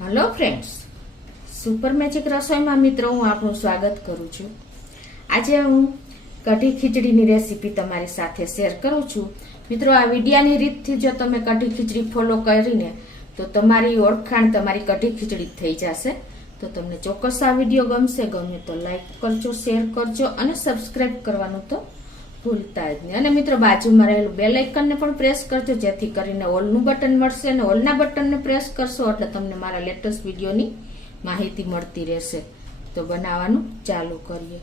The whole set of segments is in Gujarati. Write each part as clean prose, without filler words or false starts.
હેલો ફ્રેન્ડ્સ, સુપર મેજિક રસોઈમાં મિત્રો હું આપનું સ્વાગત કરું છું। આજે હું કઢી ખીચડીની રેસીપી તમારી સાથે શેર કરું છું। મિત્રો, આ વિડિયાની રીતથી જો તમે કઢી ખીચડી ફોલો કરીને તો તમારી ઓળખાણ તમારી કઢી ખીચડી થઈ જશે। તો તમને ચોક્કસ આ વિડીયો ગમે તો લાઈક કરજો, શેર કરજો અને સબસ્ક્રાઇબ કરવાનું તો ભૂલતા જ નહીં। અને મિત્રો, બાજુમાં રહેલું બેલ આઇકનને પણ પ્રેસ કરજો, જેથી કરીને ઓલનું બટન મળશે અને ઓલના બટનને પ્રેસ કરશો એટલે તમને મારા લેટેસ્ટ વિડીયોની માહિતી મળતી રહેશે। તો બનાવવાનું ચાલુ કરીએ।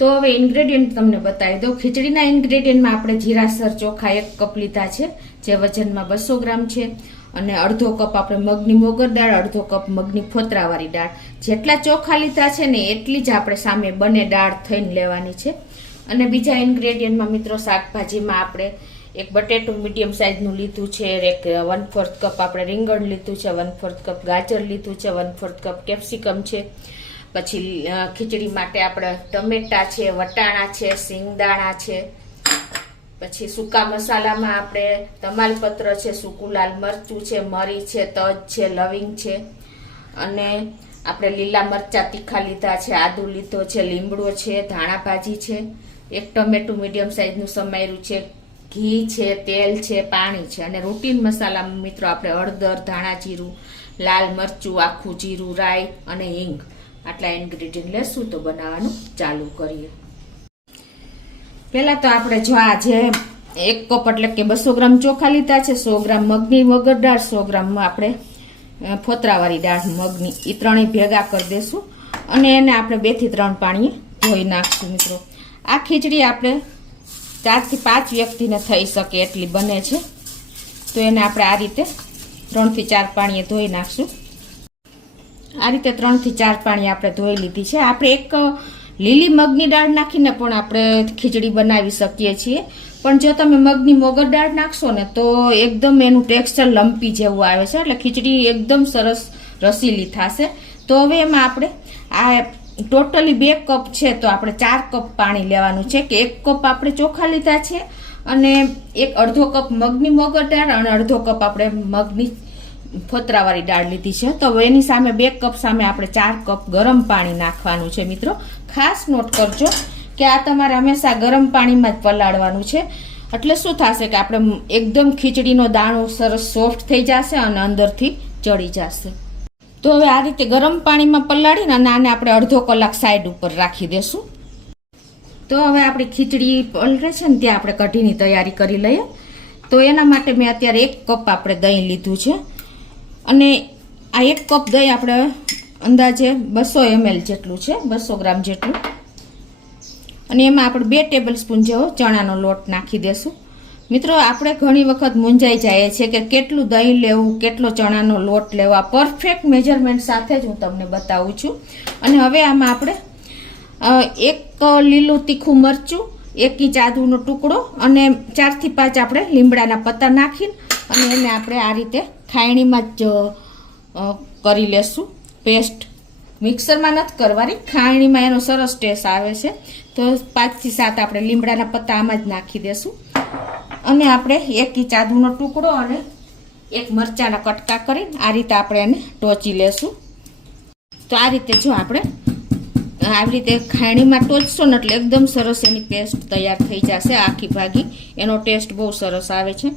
તો હવે ઇન્ગ્રેડિયન્ટ તમને બતાવી દઉં। ખીચડીના ઇન્ગ્રેડિયન્ટમાં આપણે જીરાસર ચોખા 1 કપ લીધા છે, જે વજનમાં 200 ગ્રામ છે, અને અડધો કપ આપણે મગની મોગર દાળ, અડધો કપ મગની ફોતરાવાળી દાળ। જેટલા ચોખા લીધા છે ને એટલી જ આપણે સામે બંને દાળ થઈને લેવાની છે। અને બીજા ઇન્ગ્રેડિયન્ટમાં મિત્રો, શાકભાજીમાં આપણે એક બટેટું મીડિયમ સાઇઝનું લીધું છે, એક 1/4 કપ આપણે રીંગણ લીધું છે, 1/4 કપ ગાજર લીધું છે, 1/4 કપ કેપ્સિકમ છે, પછી ખીચડી માટે આપણે ટમેટા છે, વટાણા છે, સિંગદાણા છે, પછી સૂકા મસાલામાં આપણે તમાલપત્ર છે, સૂકું લાલ મરચું છે, મરી છે, તજ છે, લવિંગ છે, અને આપણે લીલા મરચા તીખા લીધા છે, આદુ લીધો છે, લીમડો છે, ધાણા ભાજી છે, એક ટમેટું મીડિયમ સાઇઝનું સમાર્યું છે, ઘી છે, તેલ છે, પાણી છે, અને રૂટીન મસાલામાં મિત્રો આપણે હળદર, ધાણા જીરું, લાલ મરચું, આખું જીરું, રાઈ અને હિંગ આટલા ઇન્ગ્રેડિયન્ટ લેશું। તો બનાવવાનું ચાલુ કરીએ। પહેલા તો આપણે જો આ જે 1 કપ એટલે કે 200 ગ્રામ ચોખા લીધા છે, 100 ગ્રામ મગની વગર દાળ, 100 ગ્રામ આપણે ફોતરાવાળી દાળ મગની, એ ત્રણેય ભેગા કરી દેશું અને એને આપણે 2 થી 3 પાણીએ ધોઈ નાખશું। મિત્રો, આ ખીચડી આપણે 4 થી 5 વ્યક્તિને થઈ શકે એટલી બને છે, તો એને આપણે આ રીતે 3 થી 4 પાણીએ ધોઈ નાખશું। આ રીતે 3 થી 4 પાણી આપણે ધોઈ લીધી છે। આપણે એક લીલી મગની દાળ નાખીને પણ આપણે ખીચડી બનાવી શકીએ છીએ, પણ જો તમે મગની મોગર દાળ નાખશો ને તો એકદમ એનું ટેક્સચર લંપી જેવું આવે છે, એટલે ખીચડી એકદમ સરસ રસીલી થશે। તો હવે એમાં આપણે આ ટોટલી 2 કપ છે, તો આપણે 4 કપ પાણી લેવાનું છે, કે 1 કપ આપણે ચોખા લીધા છે અને અડધો કપ મગની મોગર દાળ અને અડધો કપ આપણે મગની ફોતરાવાળી દાળ લીધી છે। તો એની સામે 2 કપ સામે આપણે 4 કપ ગરમ પાણી નાખવાનું છે। મિત્રો, ખાસ નોટ કરજો કે આ તમારે હંમેશા ગરમ પાણીમાં જ પલાળવાનું છે, એટલે શું થશે કે આપણે એકદમ ખીચડીનો દાણો સરસ સોફ્ટ થઈ જશે અને અંદરથી ચડી જશે। તો હવે આ રીતે ગરમ પાણીમાં પલાળીને અને આને આપણે અડધો કલાક સાઈડ ઉપર રાખી દેશું। તો હવે આપણી ખીચડી પલળે છે ને ત્યાં આપણે કઢીની તૈયારી કરી લઈએ। તો એના માટે મેં અત્યારે 1 કપ આપણે દહીં લીધું છે, અને આ 1 કપ દહીં આપણે અંદાજે 200 ml જેટલું છે, 200 ગ્રામ જેટલું, અને એમાં આપણે 2 ટેબલ સ્પૂન જેવો ચણાનો લોટ નાખી દેશું। મિત્રો, આપણે ઘણી વખત મૂંઝાઈ જાય છે કે કેટલું દહીં લેવું, કેટલો ચણાનો લોટ લેવા, પરફેક્ટ મેજરમેન્ટ સાથે જ હું તમને બતાવું છું। અને હવે આમાં આપણે 1 લીલું તીખું મરચું, 1 ઇંચ આદુનો ટુકડો અને 4 થી 5 આપણે લીમડાના પત્તા નાખીને અને એને આપણે આ રીતે ખાયણીમાં જ કરી લેશું પેસ્ટ। મિક્સરમાં નથી કરવાની, ખાયણીમાં એનો સરસ ટેસ્ટ આવે છે। તો 5 થી 7 આપણે લીમડાના પત્તા આમાં જ નાખી દેશું, અને આપણે 1 ઇંચ આદુનો ટુકડો અને 1 મરચાના કટકા કરીને આ રીતે આપણે એને ટોચી લેશું। તો આ રીતે જો આપણે આવી રીતે ખાયણીમાં ટોચશો ને એટલે એકદમ સરસ એની પેસ્ટ તૈયાર થઈ જશે, આખી ભાગી એનો ટેસ્ટ બહુ સરસ આવે છે।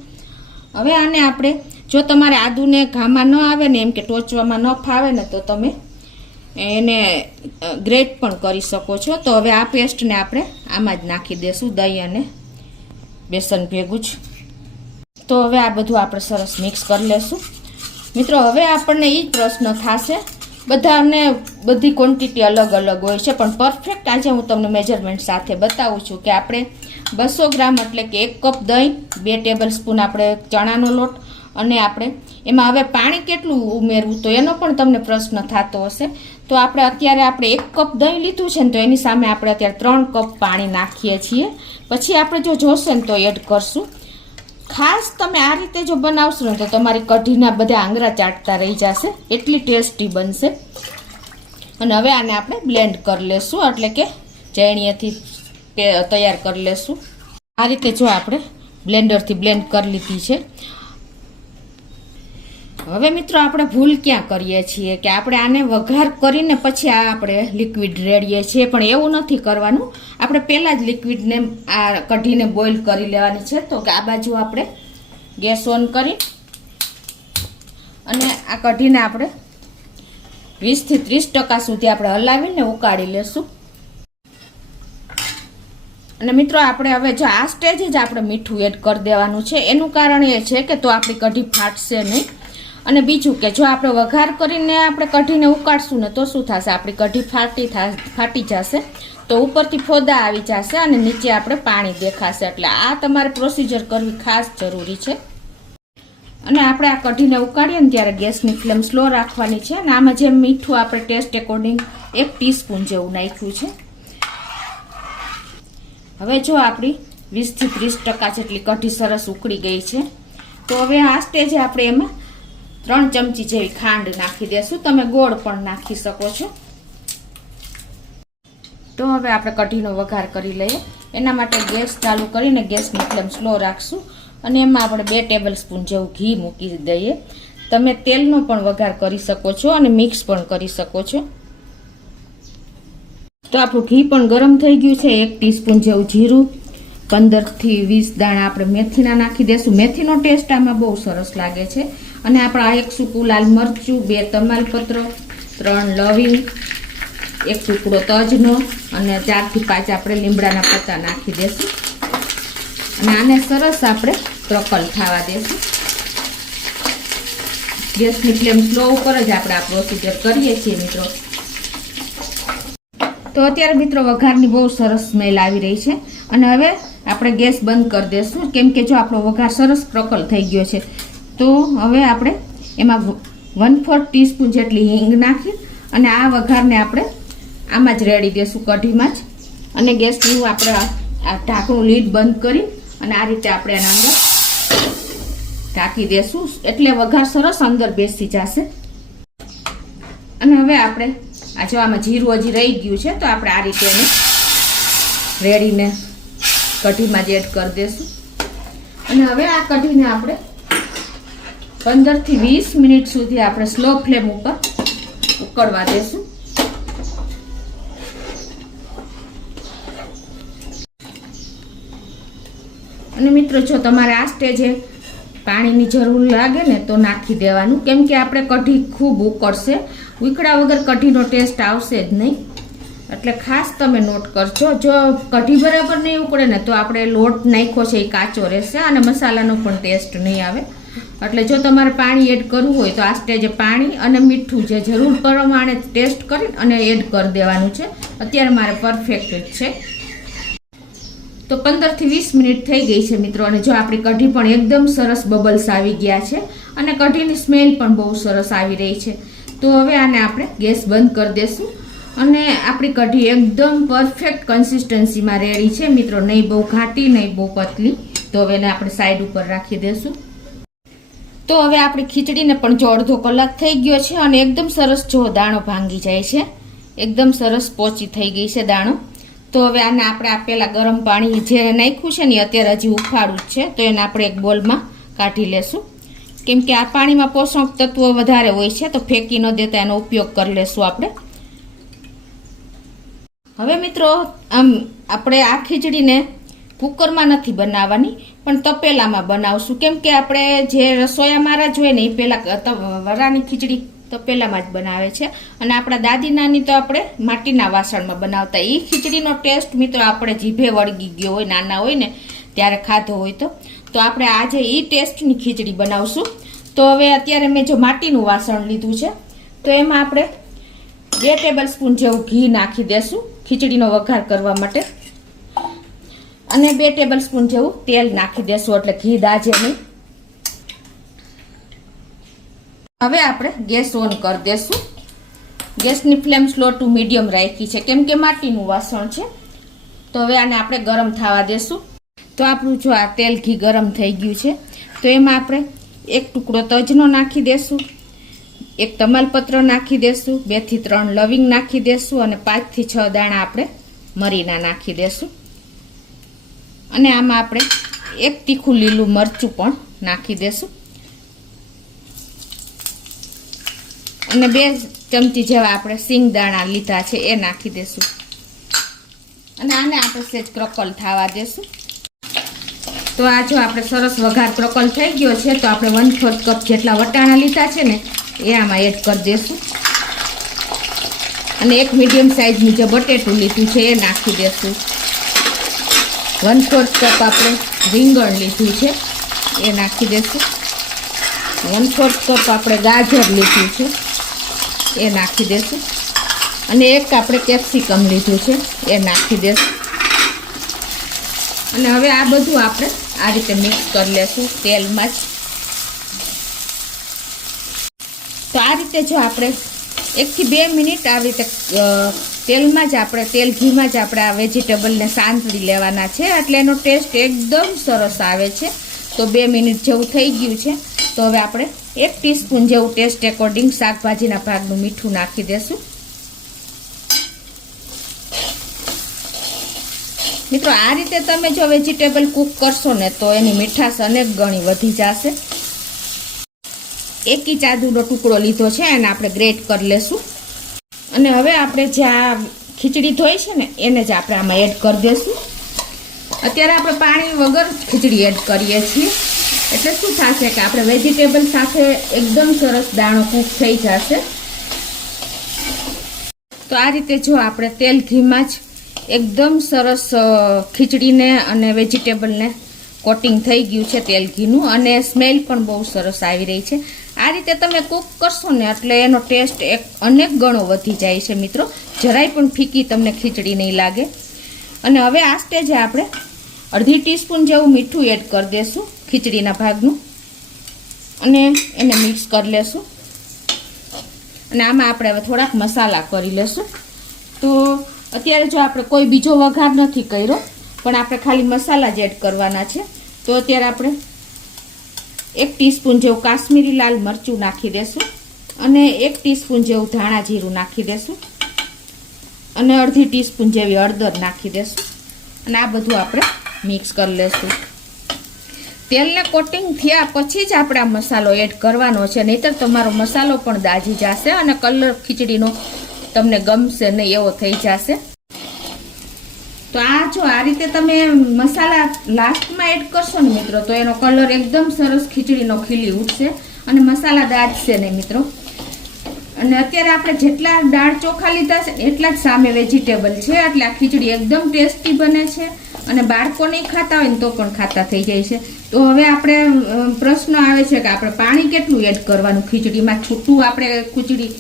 હવે આને આપણે જો તમારે આદુને ઘામાં ન આવે ને એમ કે ટોચવામાં ન ફાવે ને તો તમે એને ગ્રેટ પણ કરી શકો છો। તો હવે આ પેસ્ટને આપણે આમાં જ નાખી દેશું, દહીં અને બેસન ભેગું જ। તો હવે આ બધું આપણે સરસ મિક્સ કરી લેશું। મિત્રો, હવે આપણને એ જ પ્રશ્ન થશે, બધાને બધી ક્વોન્ટિટી અલગ અલગ હોય છે, પણ પરફેક્ટ આજે હું તમને મેજરમેન્ટ સાથે બતાવું છું કે આપણે 200 ગ્રામ એટલે કે 1 કપ દહીં, 2 ટેબલ સ્પૂન આપણે ચણાનો લોટ, અને આપણે એમાં હવે પાણી કેટલું ઉમેરવું તો એનો પણ તમને પ્રશ્ન થતો હશે। તો અત્યારે આપણે 1 કપ દહીં લીધું છે ને તો એની સામે આપણે અત્યારે 3 કપ પાણી નાખીએ છીએ, પછી આપણે જો જોશે ને તો એડ કરશું। ખાસ તમે આ રીતે જો બનાવશો ને તો તમારી કઢીના બધા આંગળા ચાટતા રહી જશે, એટલી ટેસ્ટી બનશે। અને હવે આને આપણે બ્લેન્ડ કરી લેશું, એટલે કે ચેણીએથી તૈયાર કરી લેશું। આ રીતે જો આપણે બ્લેન્ડરથી બ્લેન્ડ કરી લીધી છે। હવે મિત્રો આપણે ભૂલ ક્યાં કરીએ છીએ કે આપણે આને વઘાર કરીને પછી આ આપણે લિક્વિડ રેડીએ છીએ, પણ એવું નથી કરવાનું. આપણે પહેલાં જ લિક્વિડને આ કઢીને બોઇલ કરી લેવાની છે. તો કે આ બાજુ આપણે ગેસ ઓન કરી અને આ કઢીને આપણે 20 થી 30% સુધી આપણે હલાવીને ઉકાળી લેશું. અને મિત્રો આપણે હવે જો આ સ્ટેજે જ આપણે મીઠું એડ કરી દેવાનું છે. એનું કારણ એ છે કે તો આપણી કઢી ફાટશે નહીં. અને બીજું કે જો આપણે વઘાર કરીને આપણે કઢીને ઉકાળશું ને તો શું થશે, આપણી કઢી ફાટી જશે, તો ઉપરથી ફોદા આવી જશે અને નીચે આપણે પાણી દેખાશે. એટલે આ તમારે પ્રોસિજર કરવી ખાસ જરૂરી છે. અને આપણે આ કઢીને ઉકાળીએ ને ત્યારે ગેસની ફ્લેમ સ્લો રાખવાની છે. અને આમાં જે મીઠું આપણે ટેસ્ટ એકોર્ડિંગ 1 ટીસ્પૂન જેવું નાખ્યું છે. હવે જો આપણી 20 થી 30% જેટલી કઢી સરસ ઉકળી ગઈ છે. તો હવે આ સ્ટેજે આપણે એમાં 3 ચમચી જેવી ખાંડ નાખી દેશું. તમે ગોળ પણ નાખી શકો છો. તો હવે આપણે કઢીનો વઘાર કરી લઈએ. એના માટે ગેસ ચાલુ કરીને ગેસની ફ્લેમ સ્લો રાખશું અને એમાં આપણે 2 ટેબલ સ્પૂન જેવું ઘી મૂકી દઈએ. તમે તેલનો પણ વઘાર કરી શકો છો અને મિક્સ પણ કરી શકો છો. તો આપણું ઘી પણ ગરમ થઈ ગયું છે. 1 ટીસ્પૂન જેવું જીરું, 15 થી 20 દાણા આપણે મેથીના નાખી દેશું. મેથીનો ટેસ્ટ આમાં બહુ સરસ લાગે છે. અને આપણા 1 સૂકું લાલ મરચું, 2 તમાલપત્ર, 3 લવિંગ, 1 ટુકડો તજનો અને 4 થી 5 આપણે લીમડાના પત્તા નાખી દેશું. અને આને સરસ આપણે ક્રકલ થવા દેશું. ગેસની ફ્લેમ સ્લો ઉપર જ આપણે આ પ્રોસીજર કરીએ છીએ મિત્રો. તો અત્યારે મિત્રો વઘારની બહુ સરસ સ્મેલ આવી રહી છે. અને હવે આપણે ગેસ બંધ કરી દેશું, કેમ કે જો આપણો વઘાર સરસ ક્રકલ થઈ ગયો છે. તો હવે આપણે એમાં 1/4 ટીસ્પૂન જેટલી હિંગ નાખી અને આ વઘારને આપણે આમાં જ રેડી દેશું, કઢીમાં જ. અને ગેસનું આપણે આ ઢાંકણું લીડ બંધ કરી અને આ રીતે આપણે એના અંદર ઢાંકી દેશું, એટલે વઘાર સરસ અંદર બેસી જશે. અને હવે આપણે આ જો આમાં જીરું હજી રહી ગયું છે તો આપણે આ રીતે એને રેડીને કઢીમાં જ એડ કરી દેશું. અને હવે આ કઢીને આપણે 15 થી 20 મિનિટ સુધી આપણે સ્લો ફ્લેમ ઉપર ઉકળવા દેશું. અને મિત્રો જો તમારે આ સ્ટેજે પાણીની જરૂર લાગે ને તો નાખી દેવાનું, કેમ કે આપણે કઢી ખૂબ ઉકળશે. ઉકળા વગર કઢીનો ટેસ્ટ આવશે જ નહીં. એટલે ખાસ તમે નોટ કરજો. જો કઢી બરાબર નહીં ઉકળે ને તો આપણે લોટ નાખ્યો છે એ કાચો રહેશે અને મસાલાનો પણ ટેસ્ટ નહીં આવે. એટલે જો તમારે પાણી એડ કરવું હોય તો આ સ્ટેજે પાણી અને મીઠું જે જરૂર પ્રમાણે ટેસ્ટ કરી અને એડ કરી દેવાનું છે. અત્યારે મારે પરફેક્ટ છે. તો 15 થી 20 મિનિટ થઈ ગઈ છે મિત્રો. અને જો આપણી કઢી પણ એકદમ સરસ બબલ્સ આવી ગયા છે અને કઢીની સ્મેલ પણ બહુ સરસ આવી રહી છે. તો હવે આને આપણે ગેસ બંધ કરી દેશું અને આપણી કઢી એકદમ પરફેક્ટ કન્સિસ્ટન્સીમાં રેડી છે મિત્રો. નહીં બહુ ઘાટી નહીં બહુ પતલી. તો હવે એને આપણે સાઈડ ઉપર રાખી દેશું. તો હવે આપણી ખીચડીને પણ જો અડધો કલાક થઈ ગયો છે અને એકદમ સરસ જો દાણો ભાંગી જાય છે, એકદમ સરસ પોચી થઈ ગઈ છે દાણો. તો હવે આને આપણે આ પેલા ગરમ પાણી જે નાખ્યું છે ને અત્યારે હજી ઉફાળું જ છે, તો એને આપણે એક બોલમાં કાઢી લેશું. કેમ કે આ પાણીમાં પોષક તત્વો વધારે હોય છે, તો ફેંકી ન દેતા એનો ઉપયોગ કરી લેશું આપણે. હવે મિત્રો આમ આપણે આ ખીચડીને કુકરમાં નથી બનાવવાની પણ તપેલામાં બનાવશું, કેમ કે આપણે જે રસોયા મહારાજ હોય ને એ પહેલાં વરાની ખીચડી તપેલામાં જ બનાવે છે અને આપણા દાદી નાની તો આપણે માટીના વાસણમાં બનાવતા. એ ખીચડીનો ટેસ્ટ મિત્રો આપણે જીભે વળગી ગયો હોય, નાના હોય ને ત્યારે ખાધો હોય તો આપણે આજે એ ટેસ્ટની ખીચડી બનાવશું. તો હવે અત્યારે મેં જો માટીનું વાસણ લીધું છે તો એમાં આપણે 2 ટેબલ સ્પૂન જેવું ઘી નાખી દેશું ખીચડીનો વઘાર કરવા માટે અને 2 ટેબલ સ્પૂન જેવું તેલ નાખી દેશું, એટલે ઘી દાજે નહીં. હવે આપણે ગેસ ઓન કરી દેશું. ગેસની ફ્લેમ સ્લો ટુ મીડિયમ રાખી છે કેમ કે માટીનું વાસણ છે. તો હવે આને આપણે ગરમ થવા દેશું. તો આપણું જો આ તેલ ઘી ગરમ થઈ ગયું છે તો એમાં આપણે 1 ટુકડો તજનો નાખી દેશું, 1 તમાલપત્ર નાખી દેશું, 2 થી 3 લવિંગ નાખી દેશું અને 5 થી 6 દાણા આપણે મરીના નાખી દેશું. અને આમાં આપણે 1 તીખું લીલું મરચું પણ નાખી દેશું. અને 2 ચમચી જેવા આપણે સિંગદાણા લીધા છે એ નાખી દેશું અને આને આપણે સેજ ક્રકલ થવા દેશું. તો આ જો આપણે સરસ વઘાર ક્રકલ થઈ ગયો છે તો આપણે 1/4 કપ જેટલા વટાણા લીધા છે ને એ આમાં એડ કરી દેશું અને એક મીડિયમ સાઇઝનું જે બટેટું લીધું છે એ નાખી દેશું. 1/4 કપ આપણે રીંગણ લીધું છે એ નાખી દેશું. 1/4 કપ આપણે ગાજર લીધું છે એ નાખી દેશું અને એક આપણે કેપ્સિકમ લીધું છે એ નાખી દેશું. અને હવે આ બધું આપણે આ રીતે મિક્સ કરી લેશું તેલમાં જ. તો આ રીતે જો આપણે 1 થી 2 મિનિટ આવી રીતે તેલમાં જ આપણે ઘીમાં જ આપણે આ વેજીટેબલને સાંતળી લેવાના છે એટલે એનો ટેસ્ટ એકદમ સરસ આવે છે. તો 2 મિનિટ જેવું થઈ ગયું છે. તો હવે આપણે 1 ટીસ્પૂન જેવું ટેસ્ટ એકોર્ડિંગ શાકભાજીના ભાગનું મીઠું નાખી દેશું. મિત્રો આ રીતે તમે જો વેજીટેબલ કૂક કરશો ને તો એની મીઠાશ અનેક ગણી વધી જશે. 1 ઇંચ આદુનો ટુકડો લીધો છે એને આપણે ગ્રેટ કરી લેશું અને હવે આપણે જે આ ખીચડી ધોઈ છે ને એને જ આપણે આમાં એડ કરી દેશું. અત્યારે આપણે પાણી વગર ખીચડી એડ કરીએ છીએ એટલે શું થશે કે આપણે વેજીટેબલ સાથે એકદમ સરસ દાણો કૂક થઈ જશે. તો આ રીતે જો આપણે તેલ ઘીમાં જ એકદમ સરસ ખીચડીને અને વેજીટેબલને કોટિંગ થઈ ગયું છે તેલ ઘીનું અને સ્મેલ પણ બહુ સરસ આવી રહી છે. આ રીતે તમે કૂક કરશો ને એટલે એનો ટેસ્ટ અનેક ગણો વધી જાય છે મિત્રો. જરાય પણ ફીકી તમને ખીચડી નહીં લાગે. અને હવે આ સ્ટેજે આપણે 1/2 ટીસ્પૂન જેવું મીઠું એડ કરી દેશું ખીચડીના ભાગનું અને એને મિક્સ કરી લેશું. અને આમાં આપણે હવે થોડાક મસાલા કરી લેશું. તો અત્યારે જો આપણે કોઈ બીજો વઘાર નથી કર્યો પણ આપણે ખાલી મસાલા જ એડ કરવાના છે. તો અત્યારે આપણે 1 ટીસ્પૂન જેવું કાશ્મીરી લાલ મરચું નાખી દેશું અને 1 ટીસ્પૂન જેવું ધાણા જીરું નાખી દેશું અને 1/2 ટીસ્પૂન જેવી હળદર નાખી દેશું અને આ બધું આપણે મિક્સ કરી લેશું. તેલને કોટિંગ થયા પછી જ આપણે આ મસાલો એડ કરવાનો છે, નહીતર તમારો મસાલો પણ દાજી જશે અને કલર ખીચડીનો તમને ગમશે નહીં એવો થઈ જશે. તો આ જો આ રીતે તમે મસાલા લાસ્ટમાં એડ કરશો ને મિત્રો તો એનો કલર એકદમ સરસ ખીચડીનો ખીલી ઉઠશે અને મસાલા દાજશે નહીં મિત્રો. અને અત્યારે આપણે જેટલા દાળ ચોખા લીધા છે એટલા જ સામે વેજીટેબલ છે એટલે આ ખીચડી એકદમ ટેસ્ટી બને છે અને બાળકો નહીં ખાતા હોય ને તો પણ ખાતા થઈ જાય છે. તો હવે આપણે પ્રશ્ન આવે છે કે આપણે પાણી કેટલું એડ કરવાનું ખીચડીમાં. છૂટું આપણે ખીચડી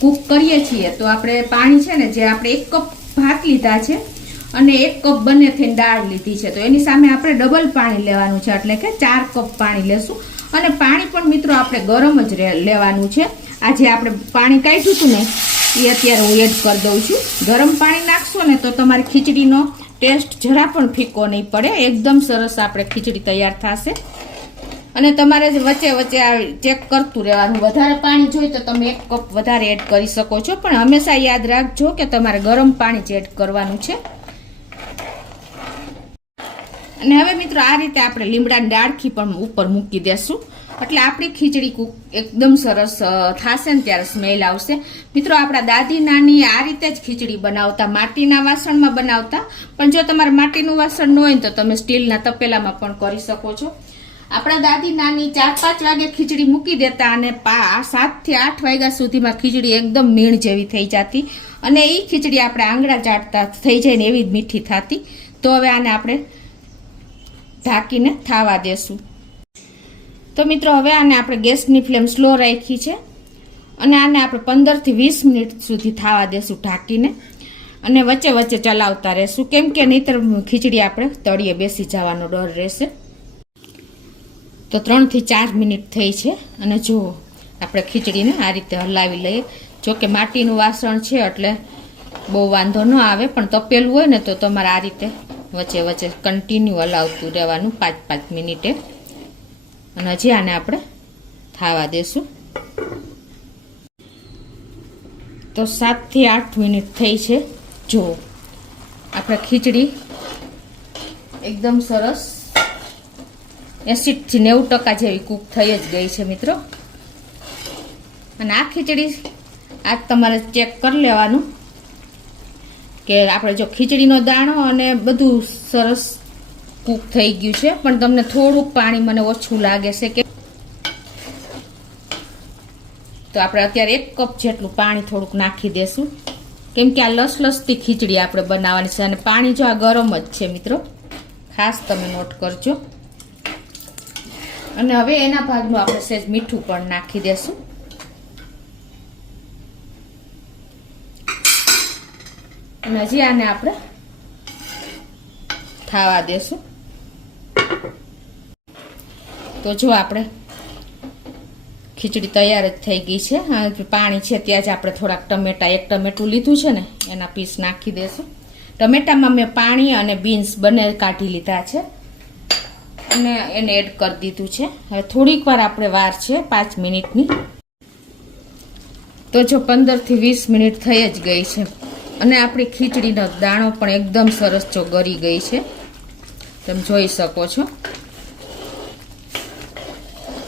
કૂક કરીએ છીએ તો આપણે પાણી છે ને જે આપણે 1 કપ ભાત લીધા છે અને 1 કપ બંને થઈને દાળ લીધી છે તો એની સામે આપણે ડબલ પાણી લેવાનું છે એટલે કે 4 કપ પાણી લેશું. અને પાણી પણ મિત્રો આપણે ગરમ જ લેવાનું છે. આ જે આપણે પાણી કાઢ્યું હતું ને એ અત્યારે હું એડ કરી દઉં છું. ગરમ પાણી નાખશો ને તો તમારી ખીચડીનો ટેસ્ટ જરા પણ ફીકો નહીં પડે, એકદમ સરસ આપણે ખીચડી તૈયાર થશે. અને તમારે વચ્ચે વચ્ચે ચેક કરતું રહેવાનું. વધારે પાણી જોઈએ તો તમે 1 કપ વધારે એડ કરી શકો છો પણ હંમેશા યાદ રાખજો કે તમારે ગરમ પાણી જ એડ કરવાનું છે. અને હવે મિત્રો આ રીતે આપણે લીમડાની ડાળખી પણ ઉપર મૂકી દેશું એટલે આપણી ખીચડી એકદમ સરસ થશે ને ત્યારે સ્મેલ આવશે. મિત્રો આપણા દાદી નાની આ રીતે જ ખીચડી બનાવતા, માટીના વાસણમાં બનાવતા. પણ જો તમારે માટીનું વાસણ ન હોય ને તો તમે સ્ટીલના તપેલામાં પણ કરી શકો છો. આપણા દાદી નાની 4-5 વાગે ખીચડી મૂકી દેતા અને 7 થી 8 વાગ્યા સુધીમાં ખીચડી એકદમ મીણ જેવી થઈ જતી અને એ ખીચડી આપણે આંગળા ચાટતા થઈ જાય ને એવી જ મીઠી થતી. તો હવે આને આપણે ઢાંકીને થાવા દેશું. તો મિત્રો હવે આને આપણે ગેસની ફ્લેમ સ્લો રાખી છે અને આને આપણે 15 થી 20 મિનિટ સુધી થાવા દેશું ઢાંકીને અને વચ્ચે વચ્ચે ચલાવતા રહેશું કેમ કે નહીતર ખીચડી આપણે તળિયે બેસી જવાનો ડર રહેશે. તો 3 થી 4 મિનિટ થઈ છે અને જો આપણે ખીચડીને આ રીતે હલાવી લઈએ. જો કે માટીનું વાસણ છે એટલે બહુ વાંધો ન આવે પણ તપેલું હોય ને તો તમારે આ રીતે વચ્ચે વચ્ચે કન્ટિન્યુ હલાવતું રહેવાનું 5-5 મિનિટે. અને હજી આને આપણે થાવા દેશું. તો 7 થી 8 મિનિટ થઈ છે. જો આપણે ખીચડી એકદમ સરસ 80 થી 90% જેવી કૂક થઈ જ ગઈ છે મિત્રો. અને આ ખીચડી આજ તમારે ચેક કરી લેવાનું કે આપણે જો ખીચડીનો દાણો અને બધું સરસ કૂક થઈ ગયું છે, પણ તમને થોડુંક પાણી મને ઓછું લાગે છે કે તો આપણે અત્યારે 1 કપ જેટલું પાણી થોડુંક નાખી દેશું, કેમ કે આ લસલસતી ખીચડી આપણે બનાવવાની છે અને પાણી જો આ ગરમ જ છે મિત્રો, ખાસ તમે નોટ કરજો. અને હવે એના ભાગનું આપણે સહેજ મીઠું પણ નાખી દેશું. અને હજી આને આપણે થાવા દેશું. તો જો આપણે ખીચડી તૈયાર જ થઈ ગઈ છે. પાણી છે ત્યાં જ આપણે થોડાક ટમેટા, 1 ટમેટું લીધું છે ને એના પીસ નાખી દેશું. ટમેટામાં મેં પાણી અને બીન્સ બંને કાઢી લીધા છે અને એને એડ કરી દીધું છે. હવે થોડીક વાર આપણે વાર છે 5 મિનિટની. તો જો 15 થી 20 મિનિટ થઈ જ ગઈ છે અને આપણી ખીચડીનો દાણો પણ એકદમ સરસ જો ગળી ગઈ છે, તમે જોઈ શકો છો.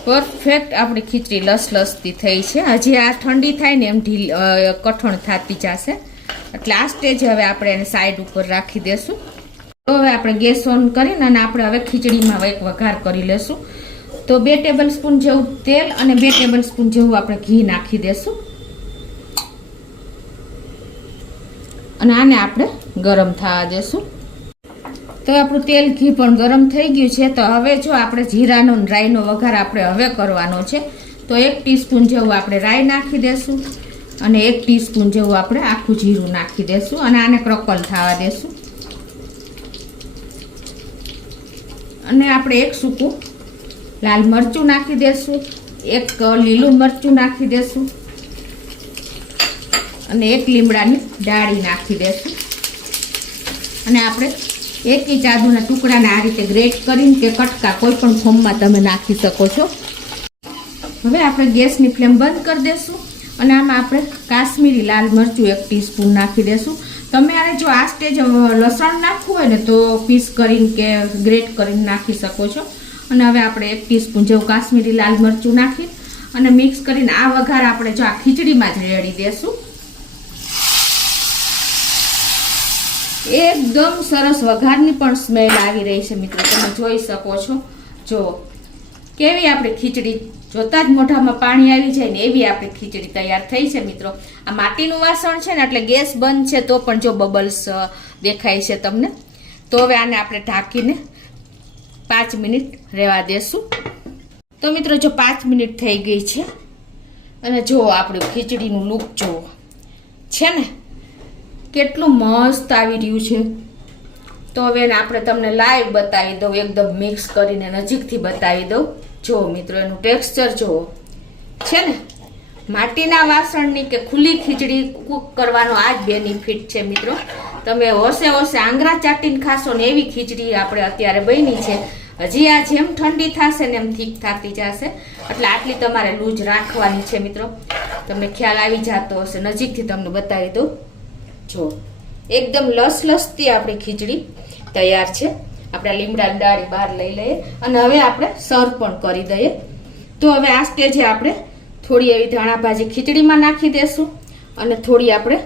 પરફેક્ટ આપણી ખીચડી લસલસતી થઈ છે. હજી આ ઠંડી થાય ને એમ કઠણ થતી જશે, એટલે આ સ્ટેજ હવે આપણે એને સાઈડ ઉપર રાખી દેશું. તો હવે આપણે ગેસ ઓન કરીને અને આપણે હવે ખીચડીમાં એક વઘાર કરી લેશું. તો 2 ટેબલ સ્પૂન જેવું તેલ અને 2 ટેબલ સ્પૂન જેવું આપણે ઘી નાખી દેશું અને આને આપણે ગરમ થવા દેશું. તો આપણું તેલ ઘી પણ ગરમ થઈ ગયું છે. તો હવે જો આપણે જીરાનો રાઈનો વઘાર આપણે હવે કરવાનો છે. તો 1 ટીસ્પૂન જેવું આપણે રાઈ નાખી દેશું અને 1 ટીસ્પૂન જેવું આપણે આખું જીરું નાખી દેશું અને આને ક્રકલ થવા દેશું. અને આપણે 1 સૂકું લાલ મરચું નાખી દેશું, 1 લીલું મરચું નાખી દેશું અને 1 લીમડાની ડાળી નાખી દેશું. અને આપણે 1 ઇંચ આદુના ટુકડાને આ રીતે ગ્રેટ કરીને કે કટકા કોઈ પણ ફોર્મમાં તમે નાખી શકો છો. હવે આપણે ગેસની ફ્લેમ બંધ કરી દેશું અને આમાં આપણે કાશ્મીરી લાલ મરચું 1 ટીસ્પૂન નાખી દેશું. તમે આને જો આ સ્ટેજ લસણ નાખવું હોય ને તો પીસ કરીને કે ગ્રેટ કરીને નાખી શકો છો. અને હવે આપણે 1 ટીસ્પૂન જેવું કાશ્મીરી લાલ મરચું નાખી અને મિક્સ કરીને આ વઘાર આપણે જો આ ખીચડીમાં જ રેડી દેશું. એકદમ સરસ વઘારની પણ સ્મેલ આવી રહી છે મિત્રો, તમે જોઈ શકો છો. જો કેવી આપણી ખીચડી જોતા જ મોઢામાં પાણી આવી જાય ને એવી આપણી ખીચડી તૈયાર થઈ છે મિત્રો. આ માટીનું વાસણ છે ને એટલે ગેસ બંધ છે તો પણ જો બબલ્સ દેખાય છે તમને. તો હવે આને આપણે ઢાંકીને 5 મિનિટ રહેવા દેશું. તો મિત્રો જો 5 મિનિટ થઈ ગઈ છે અને જો આપણું ખીચડીનું લુક જુઓ છે ને કેટલું મસ્ત આવી રહ્યું છે. તો હવે આપણે તમને લાઈવ બતાવી દઉં, એકદમ મિક્સ કરીને નજીકથી બતાવી દઉં. જો મિત્રો એનું ટેક્સચર જુઓ છે ને, માટીના વાસણની કે ખુલ્લી ખીચડી કૂક કરવાનો આ જ બેનિફિટ છે મિત્રો. તમે હોશે આંગળા ચાટીને ખાશો ને એવી ખીચડી આપણે અત્યારે બની છે. હજી આ જેમ ઠંડી થશે ને એમ થીક થતી જશે, એટલે આટલી તમારે લૂજ રાખવાની છે મિત્રો. તમને ખ્યાલ આવી જતો હશે, નજીકથી તમને બતાવી દઉં. જો એકદમ લસલસતી આપણી ખીચડી તૈયાર છે. આપણે લીમડાની ડાળી બહાર લઈ લઈએ અને હવે આપણે સર્વ પણ કરી દઈએ. તો હવે આ સ્ટેજે આપણે થોડી એવી ધાણા ભાજી ખીચડીમાં નાખી દેશું અને થોડી આપણે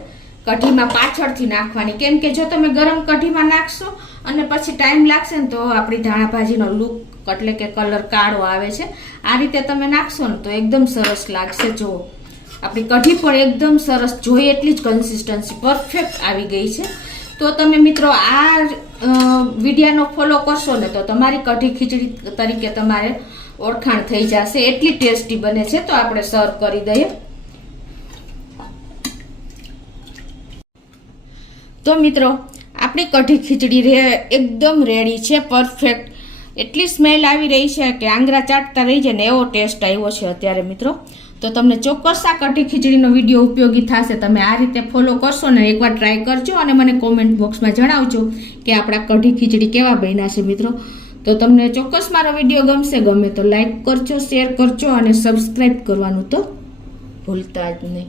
કઢીમાં પાછળથી નાખવાની, કેમ કે જો તમે ગરમ કઢીમાં નાખશો અને પછી ટાઈમ લાગશે ને તો આપણી ધાણા ભાજીનો લુક એટલે કે કલર કાળો આવે છે. આ રીતે તમે નાખશો ને તો એકદમ સરસ લાગશે. જો આપણી કઢી પણ એકદમ સરસ જોઈએ એટલી જ કન્સિસ્ટન્સી પરફેક્ટ આવી ગઈ છે. તો તમે મિત્રો આ વિડીયોનો ફોલો કરશો ને તો તમારી કઢી ખીચડી તરીકે તમારે ઓળખાણ થઈ જશે, એટલી ટેસ્ટી બને છે. તો આપણે સર્વ કરી દઈએ. તો મિત્રો આપણી કઢી ખીચડી એકદમ રેડી છે, પરફેક્ટ. એટલી સ્મેલ આવી રહી છે કે આંગળા ચાટતા રહી જાય ને એવો ટેસ્ટ આવ્યો છે અત્યારે મિત્રો. તો તમને ચોક્કસ આ કઢી ખીચડીનો વિડીયો ઉપયોગી થશે. તમે આ રીતે ફોલો કરશો ને એકવાર ટ્રાય કરજો અને મને કોમેન્ટ બોક્સમાં જણાવજો કે આપણા કઢી ખીચડી કેવા બન્યા છે મિત્રો. તો તમને ચોક્કસ મારો વિડીયો ગમે તો લાઈક કરજો, શેર કરજો અને સબસ્ક્રાઈબ કરવાનું તો ભૂલતા જ નહીં.